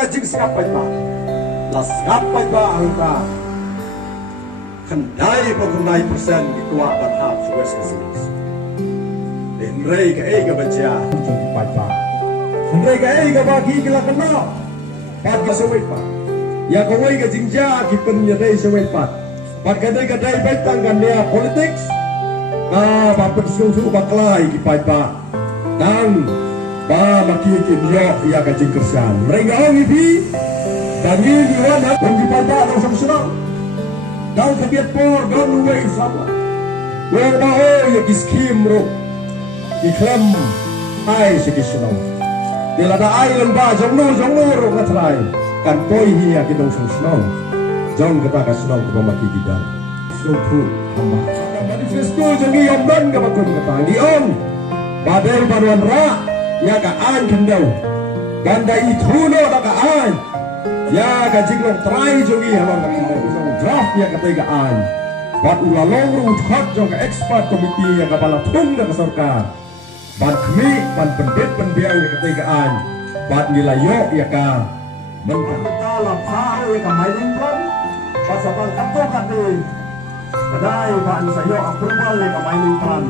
ngajing siapa itu? Las siapa itu angka? Kendai pengkendai persen ketua berhak West Pacific. Henry ke ega baca untuk pada. Henry ke ega bagi kila kena. Pada sewet pak. Ya kawai ke jingja kipen nyadai sewet pak. Pada kadai baik tanggannya politik. Bapak susu baklai kipai pak. Dan maki kimyo ia kajing kersan. Mereka ngipi. Bagi diwan dan kipai pak langsung senang. Daun kebiat por daun nuway sama. Wong baho ya kiskim ro. Iklam ai sikisno. Dilada ai lamba jongno ro ngatrai. Kan poi hiya kidong sungsno. Jong kita kasno ko maki gidar. Supu hamba. Manifesto jongi yomdan ka bakun kata. Diom. Badai baruan ra ya ka an kendau. Ganda itu no da ka an. Ya ka jinglong trai jongi halong ka draft ya ketegaan. Bat ulalong rutkot jong ke expert komite yang kepala tung dan kesorkar. Bat kami ban pendit penbiang ya ketegaan. Bat nilayo ya ka mentang. Dalam hal ya ka mainin pun. Pasapal kato kati. Badai ban sayo approval ya ka mainin pun.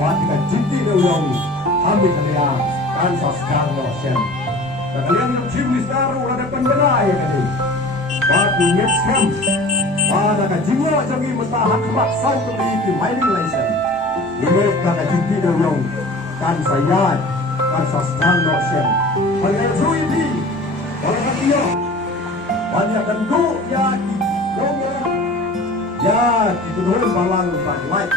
Bat ka jinti na uyong. Kami kaya kan saskar no siya. Kalian yung chief minister ada penbela ya kali. Bat ngets kam. Pada kajiwa jangi mentah kemak sau kembali mining license. Ini kata jinti dong kan saya kan saskan notion. Hanya suwi kalau katiyo banyak tentu ya di dong ya di turun balang ban light.